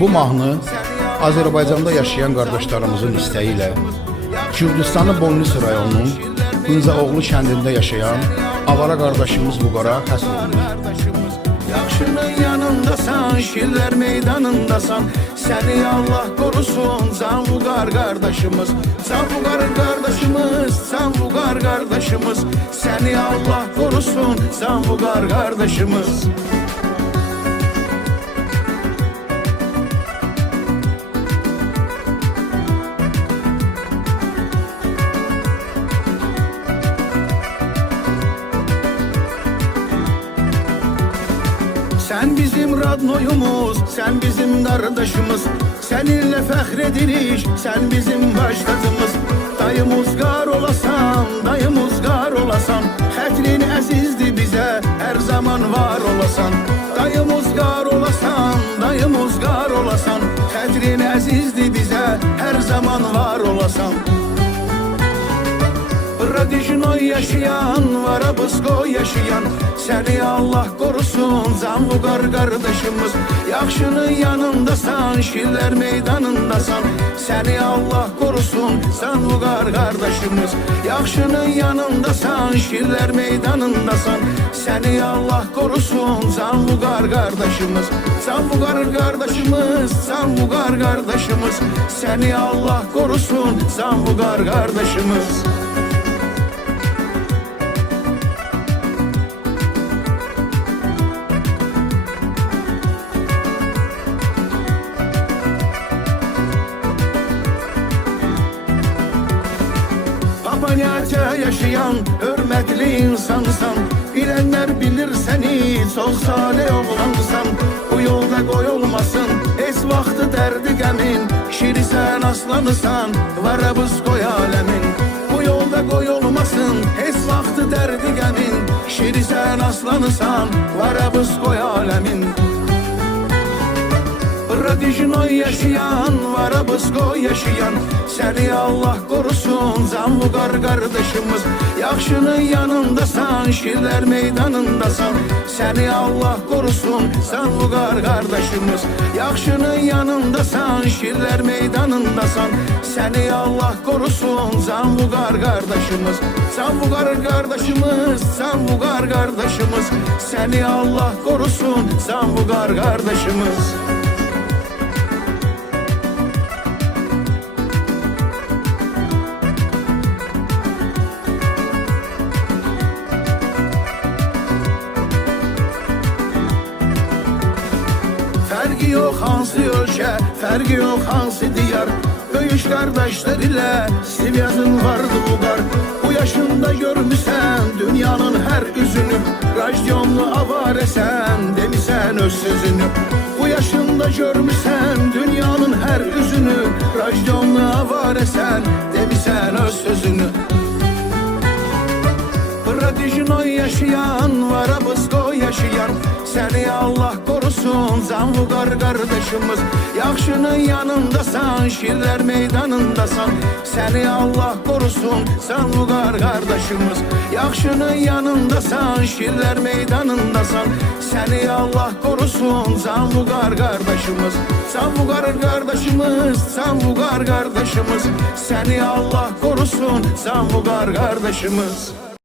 Bu mahnı Azərbaycanda yaşayan qardaşlarımızın istəyi ilə Kürdistanın Bonlis rayonunun Hınzaoğlu kəndində yaşayan avara qardaşımız Vüqara həsr olunur. Yaxşının yanındasan, şirlər meydanındasan, səni Allah korusun, can Vüqar qardaşımız. Can Vüqar qardaşımız, can Vüqar qardaşımız, səni Allah korusun, can Vüqar qardaşımız. Sen bizim radnoyumuz, sen bizim kardeşimiz, seninle fəxredirik, sen bizim baş tacımız. Dayımız gar olasan, dayımız gar olasan, xətrin əzizdi bize, her zaman var olasan. Dayımız gar olasan, dayımız gar olasan, xətrin əzizdi bize, her zaman var olasan. Radijnoy yaşayan, Varabısko yaşayan, seni Allah korusun, can Vüqar kardeşimiz. Yaxşının yanındasan, şirlər meydanındasan, seni Allah korusun, can Vüqar kardeşimiz. Yaxşının yanındasan, şirlər meydanındasan, seni Allah korusun, can Vüqar kardeşimiz. Can Vüqar kardeşimiz, can Vüqar kardeşimiz, seni Allah korusun, can Vüqar kardeşimiz. Papanya'da yaşayan hürmetli insansan, bilenler bilir seni, çok salih oğlansan. Bu yolda koyulmasın, es vaxtı derdi qəmin, şirisen aslanısan, Varabıskoy alemin. Bu yolda koyulmasın, es vaxtı derdi qəmin, şirisen aslanısan, Varabıskoy alemin. Radijnoy yaşayan, Varabısko yaşayan, seni Allah korusun, can Vüqar kardeşimiz. Yaxşının yanındasan, şirlər meydanındasan, seni Allah korusun, can Vüqar kardeşimiz. Yaxşının yanındasan, şirlər meydanındasan, seni Allah korusun, can Vüqar kardeşimiz. Can Vüqar kardeşimiz, can Vüqar kardeşimiz, seni Allah korusun, can Vüqar kardeşimiz. Fərqi yox hansı ölkə, fərqi yox hansı diyar, böyük qardaşlar ilə Sivyazın vardı Vüqar. Bu yaşında görmüsən dünyanın hər üzünü, radyonlu avarəsən demisən öz sözünü. Bu yaşında görmüsən dünyanın hər üzünü, radyonlu avarəsən demisən öz sözünü. Radijnoy yaşayan, Varabısko yaşayan, seni Allah korusun, can Vüqar kardeşimiz. Yaxşının yanındasan, şirlər meydanındasan, seni Allah korusun, can Vüqar kardeşimiz. Yaxşının yanındasan, şirlər meydanındasan, seni Allah korusun, can Vüqar kardeşimiz. Can Vüqar kardeşimiz, can Vüqar kardeşimiz, seni Allah korusun, can Vüqar kardeşimiz.